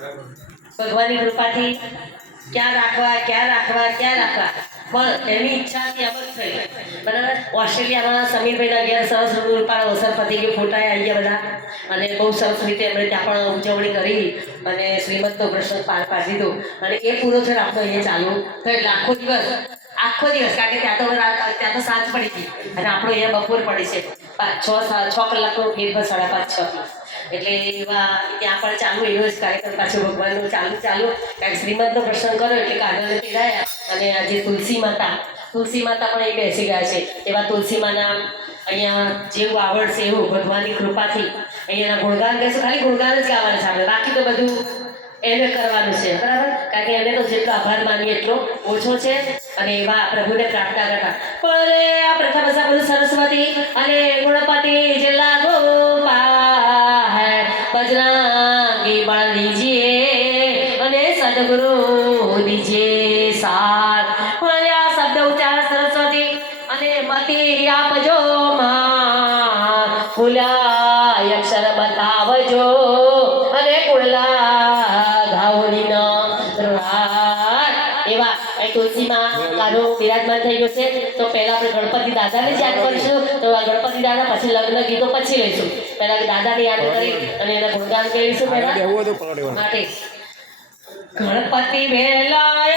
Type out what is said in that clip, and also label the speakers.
Speaker 1: ભગવાનની કૃપાથી ક્યાં રાખવા ક્યાં રાખવા ક્યાં રાખવા? પણ એની ઈચ્છાથી અમર થઈ બરાબર? ઓસ્ટ્રેલિયામાં સમીરભાઈના ઘેર સરસ રૂપાળા અવસર પતી ગયો ફોટા આવી બધા. અને બહુ સરસ રીતે એમણે ત્યાં પણ ઉજવણી કરી અને શ્રીમંતનો પ્રસંગ પાર પાડી દીધો. અને એ પૂરો થયો આપણો અહીંયા ચાલુ થયો. એટલે આખો દિવસ આખો દિવસ, કારણ કે ત્યાં તો ત્યાં તો સાંજ પડી ગઈ અને આપણો અહીંયા બપોર પડે છે. પાંચ, છ છ કલાકનો ફેરફાર સાડા પાંચ, છ. એટલે એવા ત્યાં પણ ચાલુ એવો જ કાર્યક્રમ પાછો ભગવાનનો ચાલુ ચાલુ. કારણ કે શ્રીમદનો પ્રસંગ કર્યો એટલે કાગળ પીરાયા અને આજે તુલસી માતા. તુલસી માતા પણ એ બેસી ગયા છે. એવા તુલસી માના અહીંયા જેવું આવડશે એવું ભગવાનની કૃપાથી અહીંયાના ગુણગાન કહેશું ખાલી ગુણગાન જ ગાવાના છે બાકી તો બધું એને કરવાનું છે. બરાબર? કારણ કે એને તો જેટલો આભાર માનીએ એટલો ઓછો છે અને એવા પ્રભુને પ્રાર્થના કરતા. પણ આ પ્રથમ ભાષા બધું સરસ્વતી અને ગુણપતિ જિલ્લા સદગુરુ દીજીએ સાર. આ શબ્દ ઉચ્ચાર સરસ્વતી અને મતિ આપજો માં ફૂલાય અક્ષર બતાવજો અને કુળલા ગાઓની ન એવા તુલસીમાં કાનો બિરાજમાન થઈ ગયો છે. તો પહેલા આપણે ગણપતિ દાદાને જ યાદ કરીશું. તો આ ગણપતિ દાદા પછી લગ્ન ગીતો પછી લઈશું. પહેલા દાદાને યાદ કરી અને એના ગુણગાન કરીશું પહેલા. માટે ગણપતિ વેલા